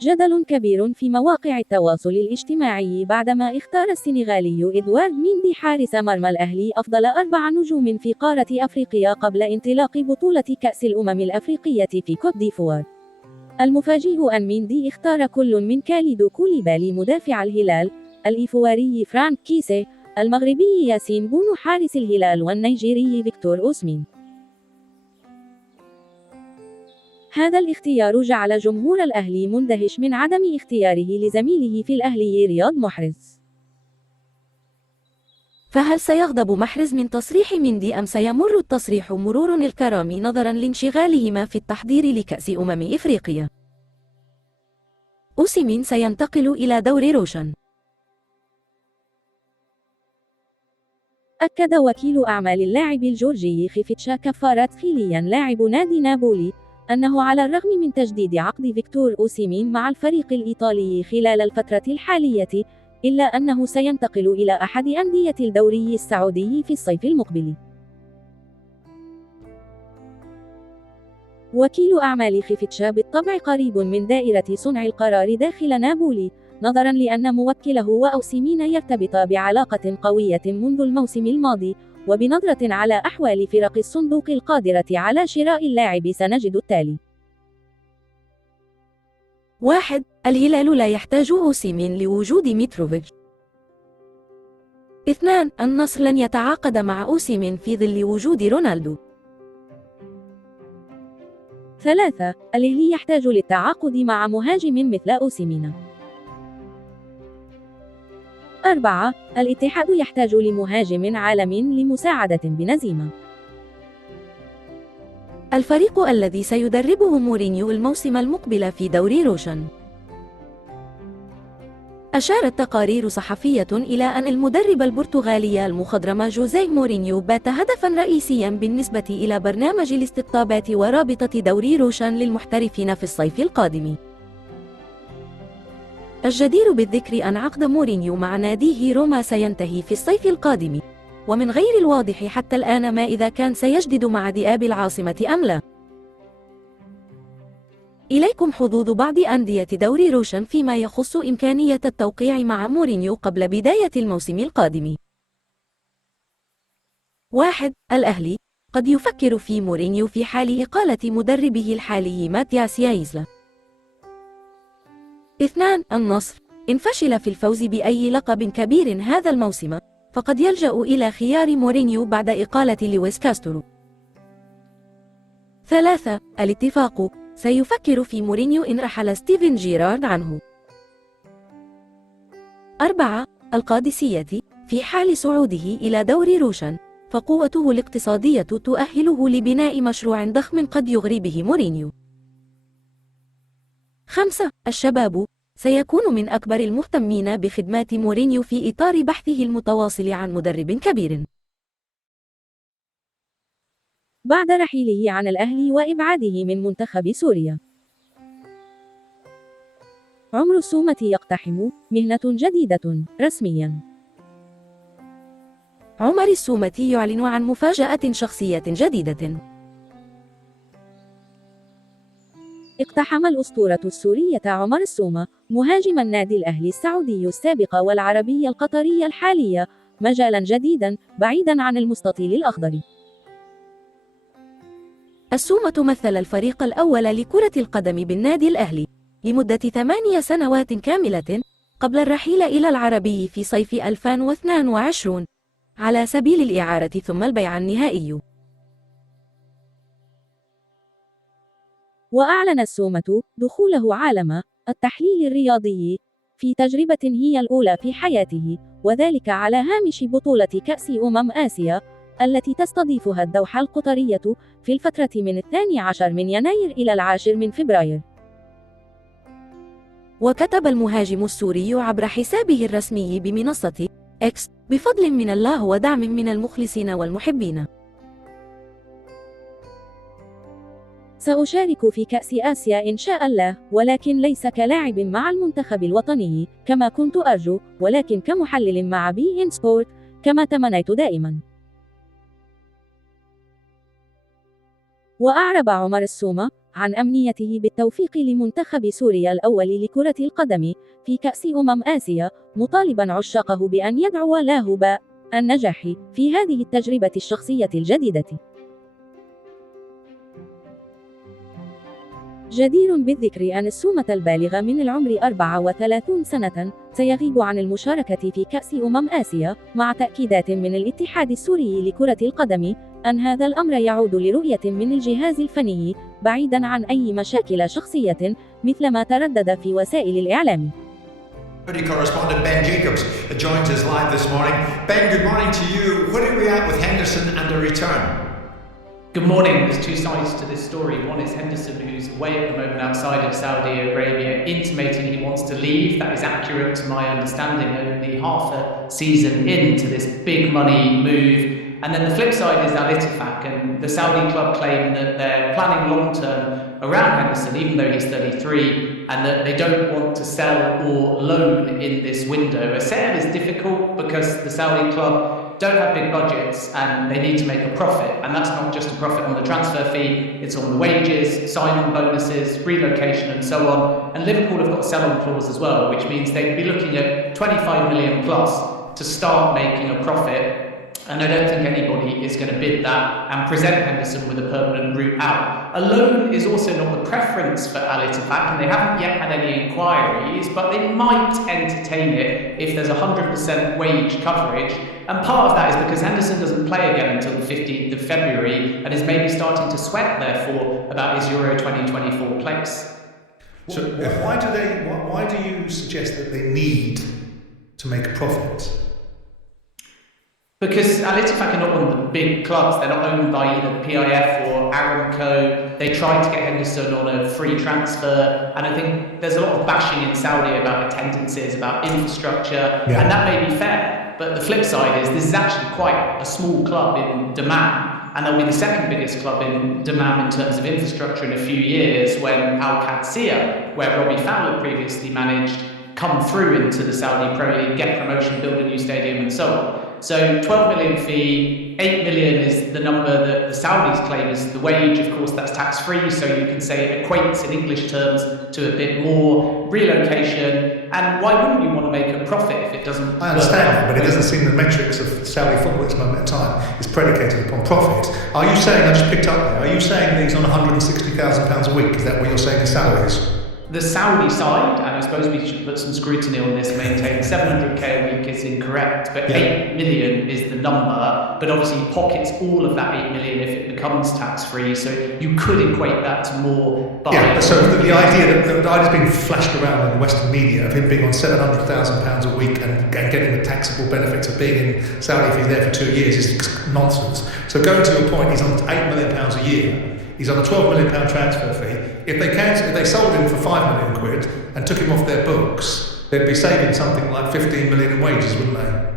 جدل كبير في مواقع التواصل الاجتماعي بعدما اختار السنغالي إدوارد ميندي حارس مرمى الأهلي أفضل 4 نجوم في قارة أفريقيا قبل انطلاق بطولة كأس الأمم الأفريقية في كوت ديفوار. المفاجئ أن ميندي اختار كل من كاليدو كوليبالي مدافع الهلال، الإيفواري فرانك كيسي، المغربي ياسين بونو حارس الهلال، والنيجيري فيكتور اوكسمين. هذا الاختيار جعل جمهور الأهلي مندهش من عدم اختياره لزميله في الأهلي رياض محرز. فهل سيغضب محرز من تصريح ميندي أم سيمر التصريح مرور الكرام نظرا لانشغالهما في التحضير لكأس إفريقيا؟ اوكسمين سينتقل إلى دور روشن. أكد وكيل أعمال اللاعب الجورجي فتوح كفاراتسخيليا لاعب نادي نابولي أنه على الرغم من تجديد عقد فيكتور اوكسمين مع الفريق الإيطالي خلال الفترة الحالية، إلا أنه سينتقل إلى أحد أندية الدوري السعودي في الصيف المقبل. وكيل أعمال فتوح بالطبع قريب من دائرة صنع القرار داخل نابولي، نظرا لأن موكله وأوكسمين يرتبطا بعلاقة قوية منذ الموسم الماضي، وبنظرة على أحوال فرق الصندوق القادرة على شراء اللاعب سنجد التالي: 1. الهلال لا يحتاج اوكسمين لوجود متروفيتش. 2. النصر لن يتعاقد مع اوكسمين في ظل وجود رونالدو. 3. الأهلي يحتاج للتعاقد مع مهاجم مثل اوكسمين. 4. الاتحاد يحتاج لمهاجم عالمي لمساعدة بنزيمة. الفريق الذي سيدربه مورينيو الموسم المقبل في دوري روشن. أشارت تقارير صحفية إلى أن المدرب البرتغالي المخضرم جوزيه مورينيو بات هدفا رئيسيا بالنسبة إلى برنامج الاستقطابات ورابطة دوري روشن للمحترفين في الصيف القادم. الجدير بالذكر أن عقد مورينيو مع ناديه روما سينتهي في الصيف القادم، ومن غير الواضح حتى الآن ما إذا كان سيجدد مع ذئاب العاصمة أم لا. إليكم حظوظ بعض أندية دوري روشن فيما يخص إمكانية التوقيع مع مورينيو قبل بداية الموسم القادم. 1. الأهلي قد يفكر في مورينيو في حال إقالة مدربه الحالي ماتياس يايزلا. 2. النصر إن فشل في الفوز بأي لقب كبير هذا الموسم فقد يلجأ إلى خيار مورينيو بعد إقالة لويس كاسترو. 3. الاتفاق سيفكر في مورينيو إن رحل ستيفن جيرارد عنه. 4. القادسية في حال صعوده إلى دوري روشن فقوته الاقتصادية تؤهله لبناء مشروع ضخم قد يغري به مورينيو. 5. الشباب سيكون من أكبر المهتمين بخدمات مورينيو في إطار بحثه المتواصل عن مدرب كبير. بعد رحيله عن الأهلي وإبعاده من منتخب سوريا. عمر السومة يقتحم مهنة جديدة رسميا. عمر السومة يعلن عن مفاجأة شخصية جديدة. اقتحم الأسطورة السورية عمر السومة مهاجم النادي الأهلي السعودي السابق والعربي القطري الحالي مجالا جديدا بعيدا عن المستطيل الأخضر. السومة مثل الفريق الأول لكرة القدم بالنادي الأهلي لمدة 8 سنوات كاملة قبل الرحيل إلى العربي في صيف 2022 على سبيل الإعارة ثم البيع النهائي. وأعلن السومة دخوله عالم التحليل الرياضي في تجربة هي الأولى في حياته، وذلك على هامش بطولة كأس آسيا التي تستضيفها الدوحة القطرية في الفترة من 12 من يناير إلى 10 من فبراير. وكتب المهاجم السوري عبر حسابه الرسمي بمنصة إكس: بفضل من الله ودعم من المخلصين والمحبين، سأشارك في كأس آسيا إن شاء الله، ولكن ليس كلاعب مع المنتخب الوطني كما كنت أرجو، ولكن كمحلل مع بي إن سبورت كما تمنيت دائما. وأعرب عمر السومة عن أمنيته بالتوفيق لمنتخب سوريا الأول لكرة القدم في كأس آسيا، مطالبا عشاقه بأن يدعو له بالنجاح في هذه التجربة الشخصية الجديدة. جدير بالذكر أن السومة البالغ من العمر 34 سنة سيغيب عن المشاركة في كأس آسيا، مع تأكيدات من الاتحاد السوري لكرة القدم أن هذا الأمر يعود لرؤية من الجهاز الفني بعيدا عن أي مشاكل شخصية مثل ما تردد في وسائل الإعلام. Correspondent Ben Jacobs joins us live this morning. Ben, good morning to you. Where are we at with Henderson and a return? Good morning. There's two sides to this story. One is Henderson, who's away at the moment outside of Saudi Arabia, intimating he wants to leave. That is accurate to my understanding, only half a season into this big money move. And then the flip side is Al-Ittifaq, and the Saudi club claim that they're planning long-term around Henderson, even though he's 33, and that they don't want to sell or loan in this window. A sale is difficult because the Saudi club don't have big budgets and they need to make a profit, and that's not just a profit on the transfer fee, it's on the wages, sign-on bonuses, relocation and so on. And Liverpool have got a sell-on clause as well, which means they'd be looking at 25 million plus to start making a profit. And I don't think anybody is going to bid that and present Henderson with a permanent route out. A loan is also not the preference for Al-Ittifaq, and they haven't yet had any inquiries, but they might entertain it if there's 100% wage coverage. And part of that is because Henderson doesn't play again until the 15th of February and is maybe starting to sweat, therefore, about his Euro 2024 place. So why do you suggest that they need to make a profit? Because Al-Ittifaq are not one of the big clubs. They're not owned by either PIF or Aramco. They tried to get Henderson on a free transfer, and I think there's a lot of bashing in Saudi about attendances, about infrastructure, and that may be fair. But the flip side is this is actually quite a small club in Dammam, and they'll be the second biggest club in Dammam in terms of infrastructure in a few years when Al Qadsiya, where Robbie Fowler previously managed, come through into the Saudi Pro League, get promotion, build a new stadium and so on. So 12 million fee, 8 million is the number that the Saudis claim is the wage. Of course, that's tax-free, so you can say it equates in English terms to a bit more. Relocation, and why wouldn't you want to make a profit if it doesn't I understand that, but it doesn't seem the metrics of Saudi football at this moment in time is predicated upon profit. Are you saying, I just picked up there, are you saying that he's on £160,000 a week? Is that what you're saying his salary is? The Saudi side, and I suppose we should put some scrutiny on this, maintain 700k a week is incorrect, but 8 million is the number, but obviously he pockets all of that 8 million if it becomes tax-free, so you could equate that to more. So the idea that the idea's been flashed around in the Western media of him being on £700,000 a week and getting the taxable benefits of being in Saudi if he's there for 2 years is nonsense. So going to your point, he's on £8 million a year. He's on a £12 million transfer fee. If they sold him for £5 million and took him off their books, they'd be saving something like 15 million in wages, wouldn't they?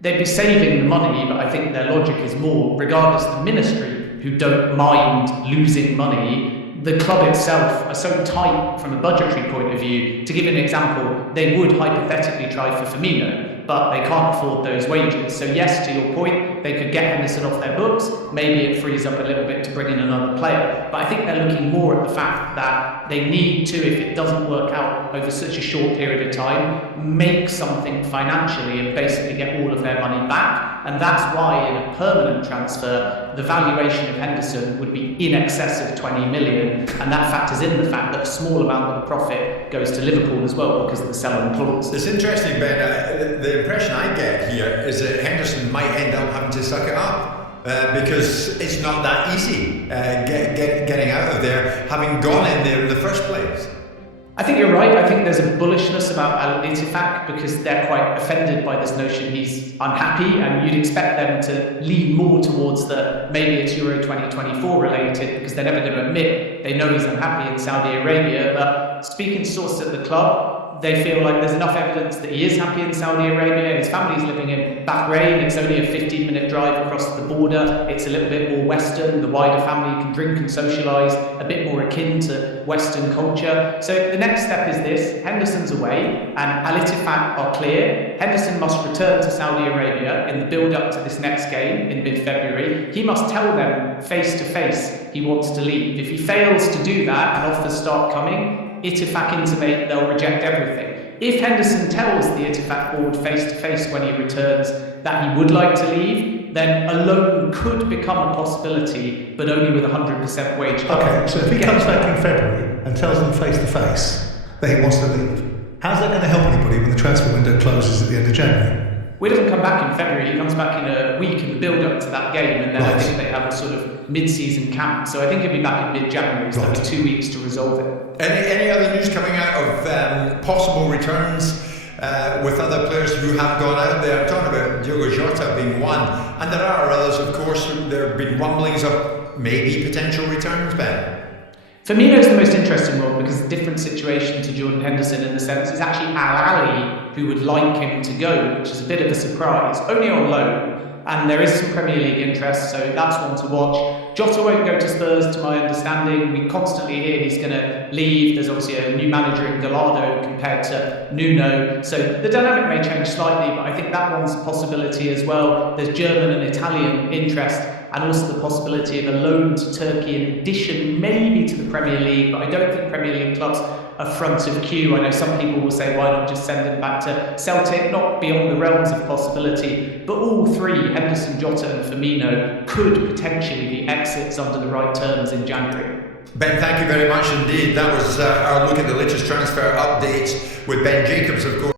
They'd be saving the money, but I think their logic is more, regardless the ministry, who don't mind losing money, the club itself are so tight from a budgetary point of view. To give an example, they would hypothetically try for Firmino, but they can't afford those wages. So yes, to your point, they could get Henderson off their books. Maybe it frees up a little bit to bring in another player. But I think they're looking more at the fact that they need to, if it doesn't work out over such a short period of time, make something financially and basically get all of their money back. And that's why in a permanent transfer, the valuation of Henderson would be in excess of 20 million. And that factors in the fact that a small amount of the profit goes to Liverpool as well because of the sell-on clause. It's interesting, Ben. The impression I get here is that Henderson might end up having to suck it up because it's not that easy getting out of there, having gone in there in the first place. I think you're right. I think there's a bullishness about Al-Ittifaq because they're quite offended by this notion he's unhappy, and you'd expect them to lean more towards the maybe it's Euro 2024 related because they're never going to admit they know he's unhappy in Saudi Arabia. But speaking to sources at the club, they feel like there's enough evidence that he is happy in Saudi Arabia. His family's living in Bahrain. It's only a 15-minute drive across the border. It's a little bit more Western. The wider family can drink and socialise, a bit more akin to Western culture. So the next step is this. Henderson's away and Al Ittifaq are clear. Henderson must return to Saudi Arabia in the build-up to this next game in mid-February. He must tell them face-to-face he wants to leave. If he fails to do that and offers start coming, Ittifaq intimate they'll reject everything. If Henderson tells the Ittifaq board face-to-face when he returns that he would like to leave, then a loan could become a possibility, but only with 100% wage cut. Okay, so if he comes back in February and tells them face-to-face that he wants to leave, how's that going to help anybody when the transfer window closes at the end of January? Well, he doesn't come back in February, he comes back in a week in the build-up to that game, and then I think they have a sort of mid-season camp. So I think he'll be back in mid-January, so there'll be 2 weeks to resolve it. Any other news coming out of possible returns with other players who have gone out there? I'm talking about Diogo Jota being one, and there are others, of course. There have been rumblings of maybe potential returns, Ben. Firmino is the most interesting one because it's a different situation to Jordan Henderson in the sense it's actually Al-Ali who would like him to go, which is a bit of a surprise, only on loan. And there is some Premier League interest, so that's one to watch. Jota won't go to Spurs, to my understanding. We constantly hear he's going to leave. There's obviously a new manager in Gallardo compared to Nuno. So the dynamic may change slightly, but I think that one's a possibility as well. There's German and Italian interest, and also the possibility of a loan to Turkey in addition maybe to the Premier League, but I don't think Premier League clubs are front of queue. I know some people will say, why not just send him back to Celtic? Not beyond the realms of possibility, but all three, Henderson, Jota and Firmino, could potentially be exits under the right terms in January. Ben, thank you very much indeed. That was our look at the latest transfer updates with Ben Jacobs, of course.